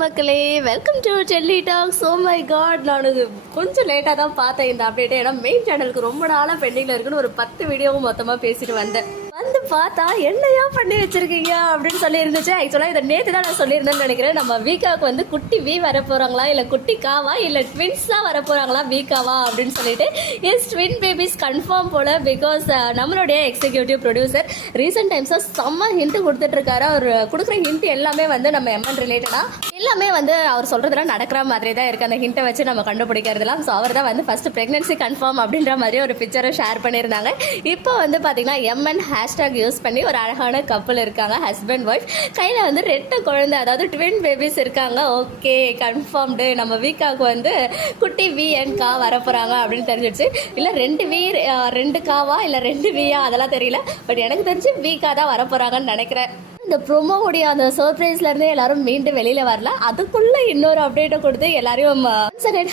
மக்களே, welcome to Delhi talks. Oh my god, நான் கொஞ்சம் லேட்டாக தான் பார்த்தேன் இந்த அப்டேட்டை. ஏன்னா மெயின் சேனலுக்கு ரொம்ப நாளாக பெண்டிங்கில் இருக்குன்னு ஒரு 10 வீடியோவும் மொத்தமாக பேசிட்டு வந்தேன். வந்து பார்த்தா என்னையா பண்ணி வச்சிருக்கீங்க அப்படின்னு சொல்லி இருந்துச்சு. ஆக்சுவலாக இதை நேற்று தான் நான் சொல்லியிருந்தேன்னு நினைக்கிறேன். நம்ம வீக்காவுக்கு வந்து குட்டி வி வர போகிறாங்களா, இல்லை குட்டி காவா, இல்லை ட்வின்ஸாக வர போகிறாங்களா வீக்காவா அப்படின்னு சொல்லிட்டு. எஸ், ட்வின் பேபிஸ் கன்ஃபார்ம் போல. பிகாஸ் நம்மளுடைய எக்ஸிக்யூட்டிவ் ப்ரொடியூசர் ரீசெண்ட் டைம்ஸாக செம்ம ஹிண்ட் கொடுத்துட்ருக்காரு. அவர் கொடுக்குற ஹிண்ட் எல்லாமே வந்து நம்ம எம்என் ரிலேட்டடாக எல்லாமே வந்து அவர் சொல்றதெல்லாம் நடக்கிற மாதிரி தான் இருக்கு. அந்த ஹிண்ட்டை வச்சு நம்ம கண்டுபிடிக்கிறதுலாம். ஸோ அவர் தான் வந்து ஃபர்ஸ்ட் பிரெக்னன்சி கன்ஃபார்ம் அப்படின்ற மாதிரி ஒரு பிக்சரை ஷேர் பண்ணியிருந்தாங்க. இப்போ வந்து பார்த்தீங்கன்னா எம்என் ஹேஷ்டாக் யூஸ் பண்ணி ஒரு அழகான கப்பல் இருக்காங்க, ஹஸ்பண்ட் ஒய்ஃப். கையில் வந்து 2 குழந்தை, அதாவது ட்வின் பேபிஸ் இருக்காங்க. Okay, confirmed. நம்ம வீக்காவுக்கு வந்து குட்டி வி அண்ட் கா வரப்போகிறாங்க அப்படின்னு தெரிஞ்சிடுச்சு. இல்லை 2 வி 2 காவா இல்லை 2 வியா அதெல்லாம் தெரியல. பட் எனக்கு தெரிஞ்சு வீக்கா தான் வரப்போகிறாங்கன்னு நினைக்கிறேன். இந்த ப்ரோமோவுடைய அந்த சர்ப்ரைஸ்ல இருந்தே எல்லாரும் மீண்டும் வெளியில வரல. அதுக்குள்ள இன்னொரு அப்டேட்டை கொடுத்து எல்லாரையும்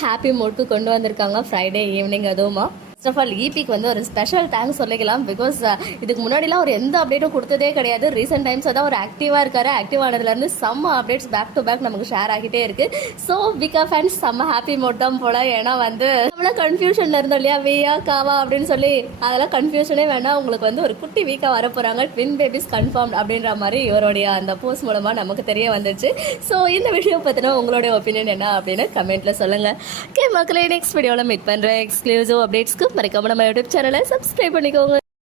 ஹாப்பி மூட்க்கு கொண்டு வந்திருக்காங்க ஃப்ரைடே ஈவினிங். அதுவுமா ஃபர்ஸ்ட் ஆஃப் ஆல் ஈபிக்கு வந்து ஒரு ஸ்பெஷல் தேங்க்ஸ் சொல்லிக்கலாம். பிகாஸ் இதுக்கு முன்னாடிலாம் ஒரு எந்த அப்டேட்டும் கொடுத்ததே கிடையாது. ரீசெண்ட் டைம்ஸ் தான் ஒரு ஆக்டிவாக இருக்காரு. ஆக்டிவ் ஆனதுலேருந்து செம்ம அப்டேட்ஸ் பேக் டு பேக் நமக்கு ஷேர் ஆகிட்டே இருக்கு. ஸோ விகா ஃபேன்ஸ் செம்ம ஹாப்பி மோட் தான் போல. ஏன்னா வந்து நம்மள கன்ஃபியூஷன்ல இருந்தோம் இல்லையா, வியா காவா அப்படின்னு சொல்லி. அதெல்லாம் கன்ஃபியூஷனே வேணாம். உங்களுக்கு வந்து ஒரு குட்டி வீக்கா வர போறாங்க, ட்வின் பேபிஸ் கன்ஃபார்ம் அப்படின்ற மாதிரி இவருடைய அந்த போஸ்ட் மூலமா நமக்கு தெரிய வந்துச்சு. ஸோ இந்த விஷயம் பத்தின உங்களுடைய ஒப்பீனியன் என்ன அப்படின்னு கமெண்ட்ல சொல்லுங்க. ஓகே மக்களே, நெக்ஸ்ட் வீடியோவில் மீட் பண்ற எக்ஸ்க்ளூசிவ் அப்டேட்ஸ்க்கு மறக்காம நம்ம யூடியூப் சேனலை சப்ஸ்கிரைப் பண்ணிக்கோங்க.